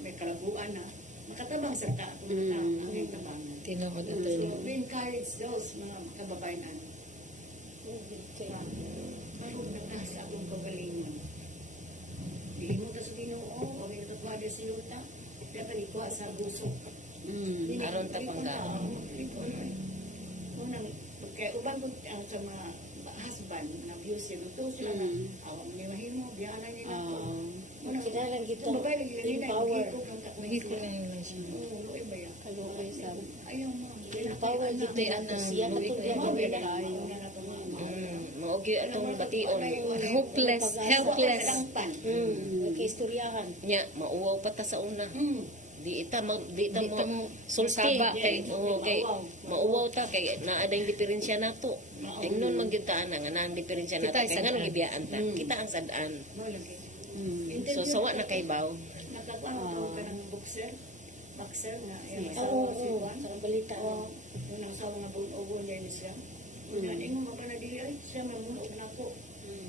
may kalabuan na, makatabang sa ta, itong tao, ang yung tabangan. Tinood na So, to. we encourage those mga kababayan. Marunong na ta sa akong kagalingon. Dili mo ta sa Ginoo, o may natagwada sa yuta, kaya panikuha sa buso. Aron ta panggaon. Unang, kaya ubang ko ang sa mga husband na abusive, ito sila na, awang may mahimo, biyanan nila ko. Unang, Kailangan gito sa babae, nagiging nila, empower. mahigop lang takong Mahiko sila. na yung nation. Oo, luoy ba yan? Kaluoy sa Ayaw mo. Empower gito Tay, na anang siya buhi katulad ko. ng Ayaw na na itong mga Maogi atong bation. Hopeless, helpless. Okay, istoryahan. Nya, mauwaw pa ta sa una. Di ita mo sulti masaba kay kay- oo kay mauwaw ta kay naa day diferensya nato. Tingnon man gyud ta ana nga naa diferensya nato Kita ay kay ngano sad-an. gibiyaan ta. Kita ang sad-an. So sawa na kay baw. Nakakuha ka ng boxer na yung Oo, asawa si Juan. sa balita. Oo, yung asawa nga buong niya ni siya. Una, ingo mo pa na dili, ay, siya mamunog na ko.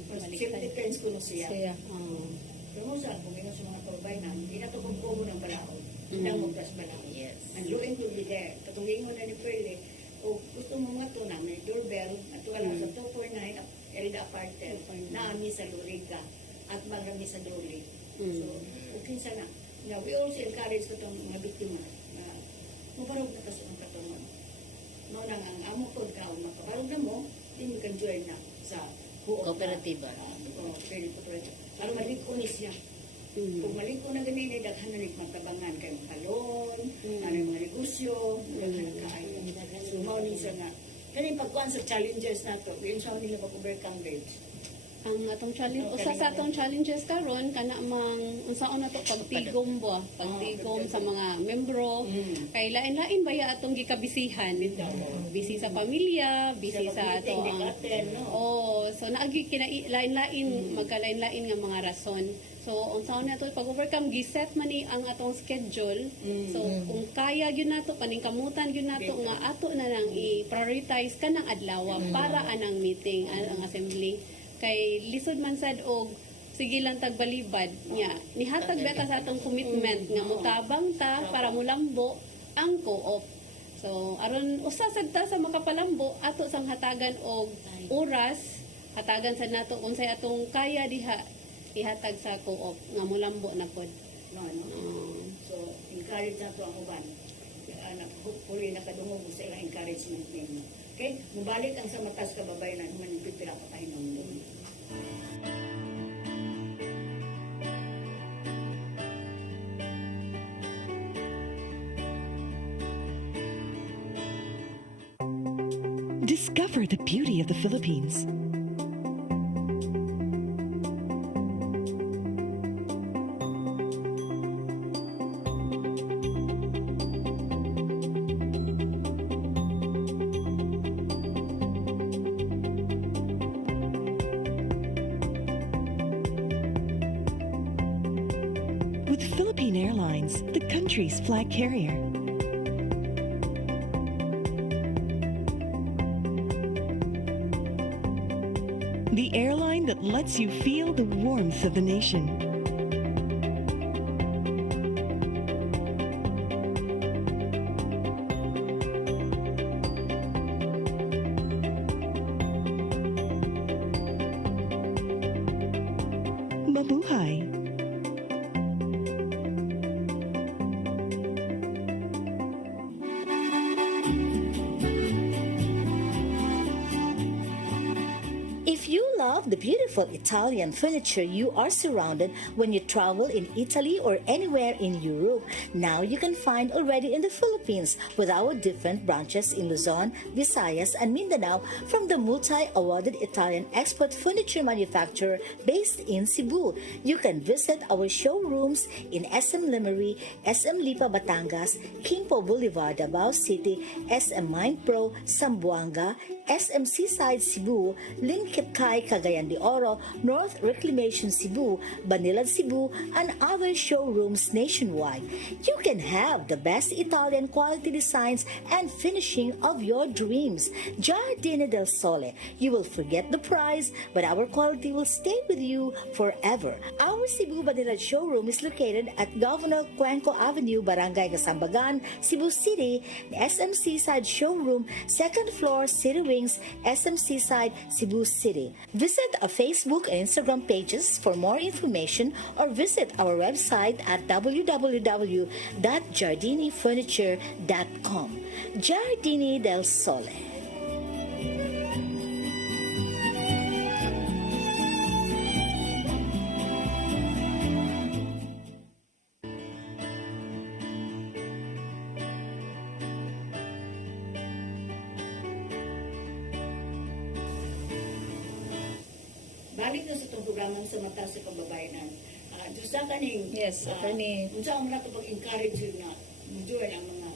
Mas self-defense ko na siya. Siya. Pero mo sa, kung ino sa mga kababayan na, hindi na ito kubo ng balaod. Hindi na mo plus balaod. Yes. Ang luin to be there. Katong ingo na ni Pearly, o gusto mo nga to na, may doorbell, at wala sa 249, Elda Apartel, na ami sa Luriga, at magami sa Doli. So, okay sana. Now, we also encourage ko itong mga biktima na maparog na kasi ang katungan. No, nang ang amo ko ka, makaparog na mo, then you can join na sa Kooperatiba. Very cooperative. Para maliko ni siya. Kung maliko na ganyan, daghan na magtabangan kayo kalon, ano yung mga negosyo, daghan na kaayo. So, maunin siya nga. Kaya pagkuhan sa challenges na to, yun siya nila mag-overcome rage. ang atong challenge usa sa atong challenges karon kana mang unsaon nato pagtigom ba pagtigom sa mga membro kay lain-lain baya atong gikabisihan busy sa pamilya busy sa ato ang so naagi lain-lain magkalain-lain nga mga rason. So unsaon nato pag-overcome giset man ni ang atong schedule. So kung kaya gyud nato paningkamutan gyud nato nga ato na lang i-prioritize kanang adlaw para anang meeting ang assembly kay lisod man sad og sige lang tagbalibad nya nihatag beta sa atong commitment nga mutabang ta para mulambo ang co-op. So aron usa sad ta sa makapalambo ato sang hatagan og oras hatagan sad nato unsay atong kaya diha ihatag sa co-op nga mulambo na pod. So encourage nato ang uban. Hopefully nakadungog sa ilang encouragement ninyo. Okay? Mubalik ang sa matas kababayan man pipila pa tayo ng mundo. Discover the beauty of the Philippines. With Philippine Airlines, the country's flag carrier. The airline that lets you feel the warmth of the nation. Mabuhay. If you love the beautiful Italian furniture you are surrounded when you travel in Italy or anywhere in Europe, now you can find already in the Philippines with our different branches in Luzon, Visayas, and Mindanao from the multi-awarded Italian export furniture manufacturer based in Cebu. You can visit our showrooms in SM Limery, SM Lipa Batangas, Quimpo Boulevard, Davao City, SM Mindpro, Zamboanga, SM Seaside Cebu, Linkipkay, Cagayan de Oro, North Reclamation Cebu, Banilad Cebu, and other showrooms nationwide. You can have the best Italian quality designs and finishing of your dreams. Giardini del Sole. You will forget the price, but our quality will stay with you forever. Our Cebu Banilad showroom is located at Governor Cuenco Avenue, Barangay Gasambagan, Cebu City. The SM Seaside Showroom, second floor, City Wings, SM Seaside, Cebu City. Visit our Facebook and Instagram pages for more information or visit our website at www.giardinifurniture.com. Giardini del Sole. Balik na sa itong programang sa mata sa kababayanan. Diyos na kaning, Yes, attorney. unsa ang mga pag-encourage yun na join ang mga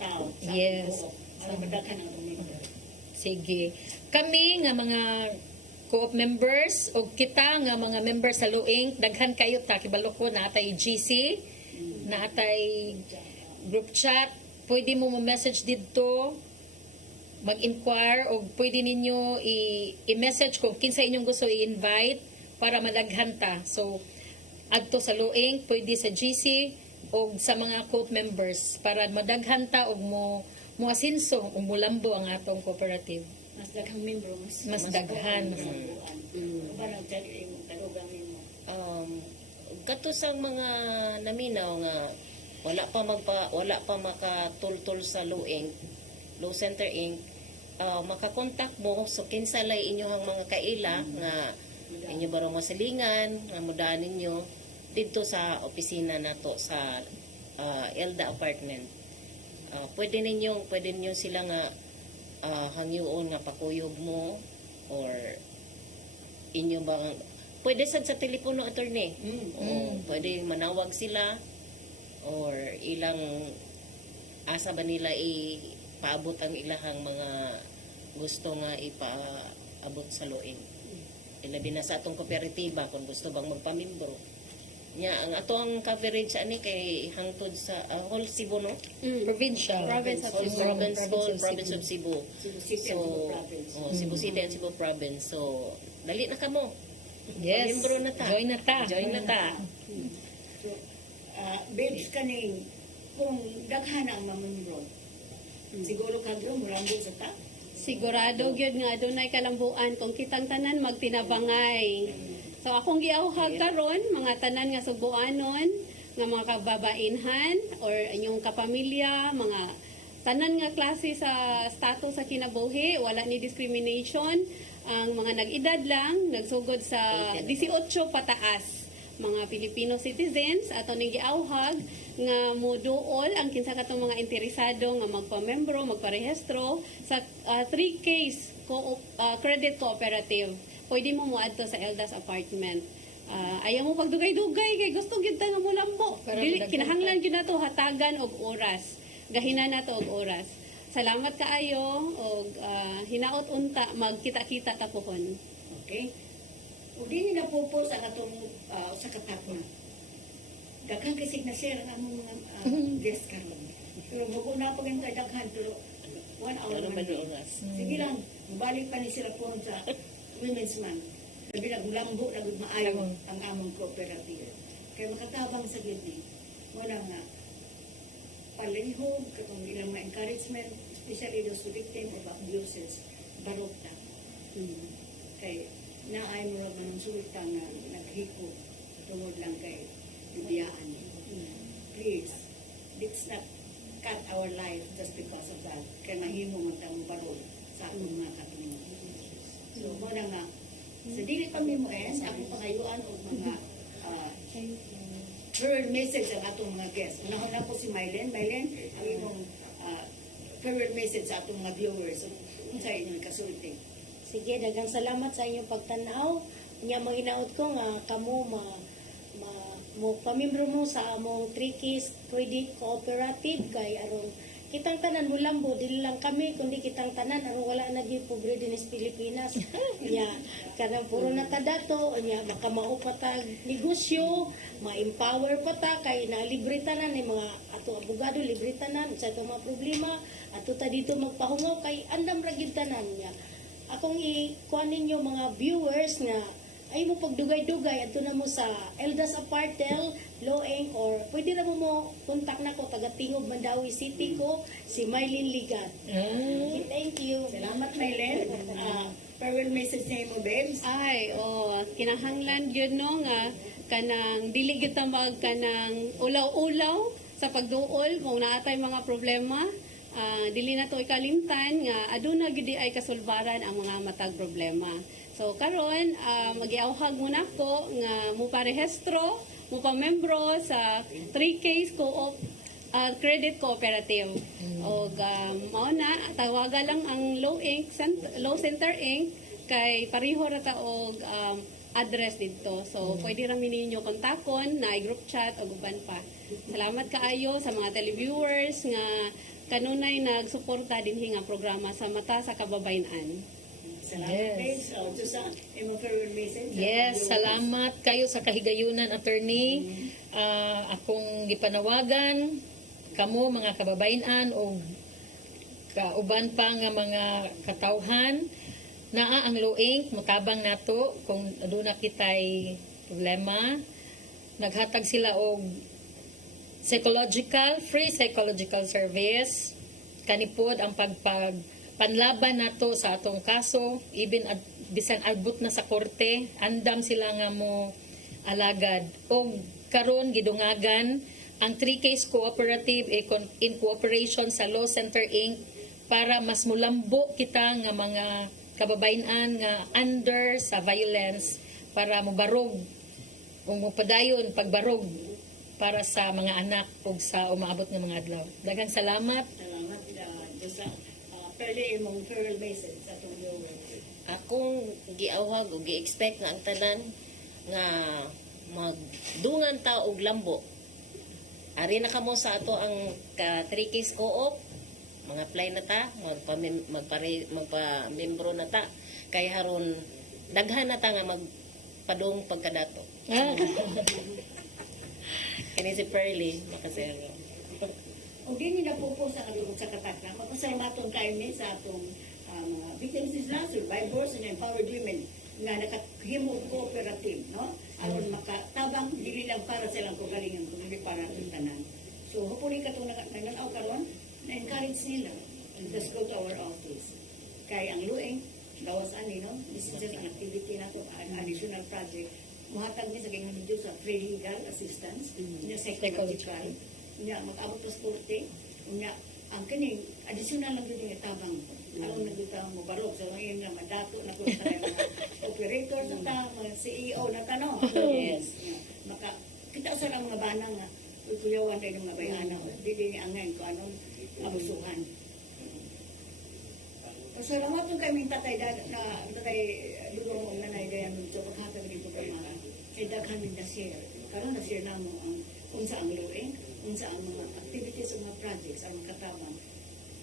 tao sa Yes. buo, para madaghan ang member. Sige. Kami nga mga co-op members o kita nga mga members sa Luing, daghan kayo ta kibalo ko natay GC, natay group chat, pwede mo message dito, mag-inquire o pwede ninyo i-message kung kinsa inyong gusto i-invite para madaghan ta. So adto sa Luing, pwede sa GC o sa mga co-op members para madaghan ta og mo asinso o mulambo ang atong cooperative. Mas daghang membro, Mas daghan. Mas buuan. Ba nang tali imong talugang nimo? Kato sang mga naminaw nga wala pa makatultol sa Luing, Law Center Inc. Makakontak mo so kinsa lay inyohang mga kaila nga inyo baro masilingan nga mudaan ninyo dito sa opisina nato sa Elda Apartment. Pwede ninyo sila nga hangyoon nga pakuyog mo or inyo bang pwede sad sa telepono, attorney. Pwede manawag sila or ilang asa ba nila paabot ang ilahang mga gusto nga ipaabot sa Luing. Ilabi na sa atong kooperatiba kung gusto bang magpamimbro. Nya ang ato ang coverage ani kay hangtod sa whole Cebu, no? Provincial. Province of Cebu. Province of Cebu. Cebu City and Cebu Province. Cebu City and Cebu Province. So dali na kamo. Yes. Pamimbro na ta. Join na ta. So, babes kaning kung daghan ang mamembro, siguro kadro mulambo sa ta? Sigurado gyud nga adunay kalambuan kung kitang tanan magtinabangay. So akong giawhag karon mga tanan nga Subuanon, nga mga kababainhan or inyong kapamilya, mga tanan nga klase sa status sa kinabuhi, wala ni discrimination, ang mga nag-edad lang, nagsugod sa 18 pataas, mga Filipino citizens, ato ning giawhag nga moduol ang kinsa katong mga interesado nga magpamembro, magparehistro sa 3 case credit cooperative. Pwede mo muadto sa Elda's Apartment. Ayaw mo pagdugay-dugay kay gusto gyud ta nga mulambo. Dili kinahanglan gyud nato hatagan og oras. Gahina nato og oras. Salamat kaayo og hinaot unta magkita-kita ta pohon. Okay? Ug dinhi na pupos ang atong sa katapon. Daghang kisig na share ang among mga guest karon. Pero mo na pag daghan pero 1 hour man. Sige lang, balik pa ni sila po sa Women's Month. Sabi naglambo, nagmaayo ang among cooperative. Kaya makatabang sa gitni. Wala nga, palihog, katong ilang mga encouragement, especially those victim of abuses, barokta. Kaya naay mo lang ng sultan na naghiko tungod lang kay bibiyaan. Please, let's not cut our life just because of that. Kaya nahimo mo tayong barol sa among mga katunog. So, mo na nga, Sa dili pa mi mo ako pangayuan og mga farewell message ang atong mga guests. Unahon na po si Mylen. Mylen, ang imong farewell message sa atong mga viewers. Unsa inyong kasulti? Sige, daghang salamat sa inyong pagtanaw. Nya manginaot ko nga kamo mo pamembro mo sa among Trikis Credit Cooperative kay aron kitang tanan mo lambo dili lang kami kundi kitang tanan aron wala na gyud pobre din sa Pilipinas. Nya kanang puro na ta dato nya makamao pa ta negosyo, ma-empower pa ta kay na libre tanan ni mga ato abogado libre tanan sa itong mga problema ato ta dito magpahungaw kay andam ra gyud tanan nya. Akong ikuan ninyo mga viewers nga ay mo pagdugay-dugay ato na mo sa Eldas Apartel, Loeng or pwede na mo kontak na ko taga Tingog Mandawi City ko si Mylene Ligat. Okay, thank you. Salamat, Mylen. Farewell message niya mo, babes. Ay, kinahanglan gyud no nga kanang dili gyud ta mag kanang ulaw-ulaw sa pagduol kung naatay mga problema. Dili na to ikalimtan nga aduna gyud ay kasulbaran ang mga matag problema. So karon magiawhag mo na ko nga mo parehistro, mo pamembro sa 3Ks Credit Cooperative. O mao na tawaga lang ang Law Center Inc. kay pareho ra ta og address dito. So pwede ra ninyo kontakon na group chat o uban pa. Salamat kaayo sa mga televiewers nga kanunay nagsuporta dinhi nga programa sa Mata sa Kababayan-an. Salamat, babes. Sa imong farewell message. Yes, salamat kayo sa kahigayunan, attorney. Akong gipanawagan kamo mga kababayan o kauban pa nga mga katawhan naa ang Loeng makabang nato kung aduna kitay problema. Naghatag sila og free psychological service kanipod ang panlaban nato sa atong kaso even bisan abot na sa korte andam sila nga mo alagad og karon gidungagan ang 3Ks Cooperative in cooperation sa Law Center Inc. para mas mulambo kita nga mga kababayan nga under sa violence para mubarog o mupadayon pagbarog para sa mga anak ug sa umaabot nga mga adlaw. Daghang salamat. Salamat, Josa. Pwede imong farewell message sa itong viewers. Akong giawhag o gi-expect nga ang tanan nga magdungan ta og lambo. Ari na kamo sa ato ang 3Ks Co-op, mga apply na ta, magpa-membro na ta. Kay haron daghan na ta nga magpadung pagkadato. Kini si Pearly, makasero. O din na po sa kalibot sa katakna. Magpasalamatong kayo sa atong mga victims nila, survivors and empowered women nga nakahimo cooperative, no? Aron makatabang dili lang para sa ilang kagalingan kundi para sa tanan. So hopefully katong naganaw karon na-encourage nila and just go to our office. Kay ang Loeng gawas ani, no? This is just an activity nato, an additional project. Muhatag niya sa ganyan medyo sa free legal assistance, niya psychological, niya mag-abot pa sa korte, niya ang kining additional lang yun yung tabang aron nagutang mo barok so ngayon nga madato na ko sa mga operators na mga CEO na kano. Yes. Maka kita sa lang mga bana nga tutuyawan din mga bayana dili ni angay ko anong abusuhan. Salamat yung kami tatay lulong ang nanay dayan sa paghatag dito kay mga kay daghan din na share. Karon na share namo ang unsa ang Loeng, unsa ang mga activities o mga projects ang katabang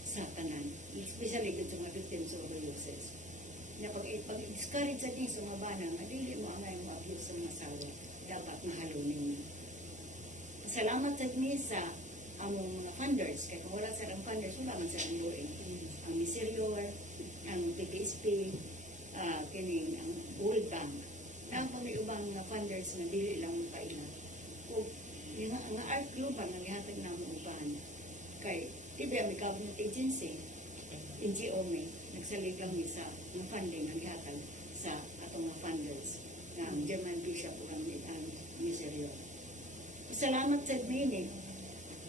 sa tanan, especially sa mga victims of abuses. Na pag-discourage sa sa mga bana, dili mo ang mga abuse sa mga asawa, dapat mahalo ninyo. Salamat sa sa among mga funders, kaya kung wala sa funders, wala man sa Loeng. Ang Miserior, ang PPSP, kining ang World Bank, na ang pag-iubang na funders na dili lang kaila. O yung nga art global na gihatag na mo upahan. Kay tibi ang government agency, NGO may nagsalig lang sa funding ang gihatag sa atong mga funders ng German Bishop o ang Miserior. Salamat sa meaning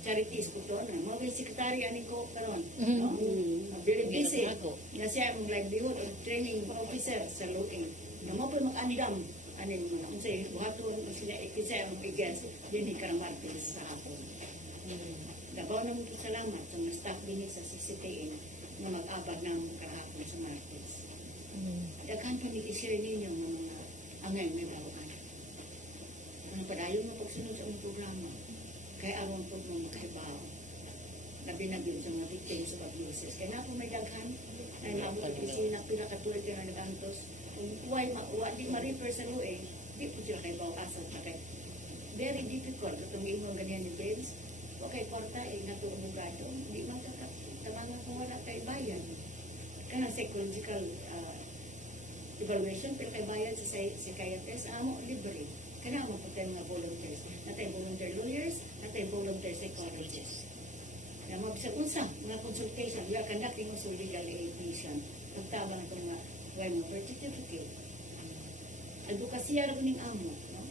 charities ko to na mga sekretary ani ko karon, no? Very busy. Na siya ang livelihood and training officer sa Loeng. Na mo pa mag-andam, ano yung mga, kung sa'yo, buhaton, kung sila ikisay ang bigas, yun yung martis sa hapon. Dabaw na mo salamat sa mga staff din sa CCTN na mag-abag ng kahapon sa martis. Daghan pa ni i-share ninyo mga angay nga dawaan. Ang padayon mo pagsunod sa among programa, kay aron po mo makahibaw. Labi-labi sa mga victims of abuses. Kaya na po may daghan, na naabot ang isina, pinakatuloy ka na nag-antos. Kung di ma-refer sa lueng, di po sila kay bawasan na kay very difficult itong imong ganyan ni Vince. O kay porta, natuong bugado, hindi man tabangan kung wala kay bayan. Kaya psychological evaluation, pero kay bayan sa psychiatrist, amo libre. Kaya mo po tayo mga volunteers. Natay volunteer lawyers, natay volunteer psychologists. Kaya mo bisag unsa mga consultation, we are conducting also legal aid mission. Pagtabang ito mga mo birth certificate. Advokasya rin ng amo. No?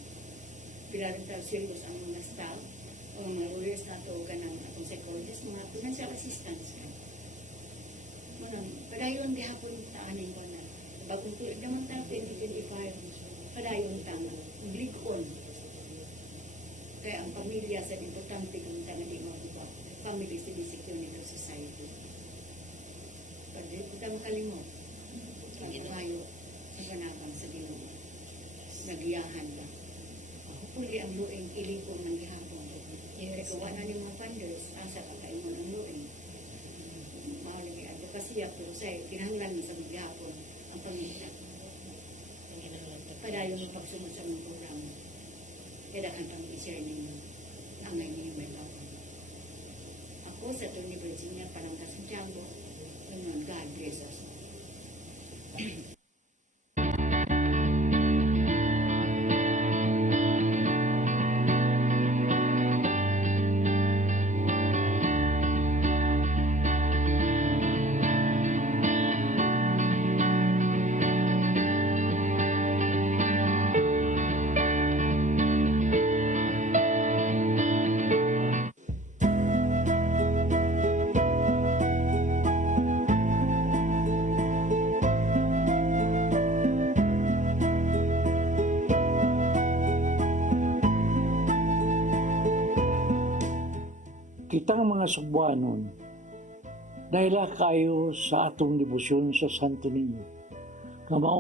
Pila rin tayo serious ang mga staff o mga lawyers na ito ka ng atong psychologist, mga financial assistance. Padayon gihapon taanin ko na. Bagong tuwid naman tayo 2025, padayon tama. Blig-on. Kaya ang pamilya sa importante kung tayo na di mabuka. Family secure nito society. Pwede po tayo makalimot. Pag-iwayo sa ganabang sa Ginoo. Nagiyahan ba? Hopefully ang lueng iligong ng gihapon. Kaya gawa na ng mga funders, asa ka kayo mo ng lueng. Mahalagi advokasya, pero sa'yo, kinahanglan mo sa gihapon ang pamilya. Padayon mo pagsunod sa mga programa. Kaya dakan pang i-share ninyo ang may ninyo may bawang. Ako sa Tony Virginia, parang Santiago, God bless us. Kitang mga Cebuanon, dahil kayo sa atong debosyon sa Santo Niño,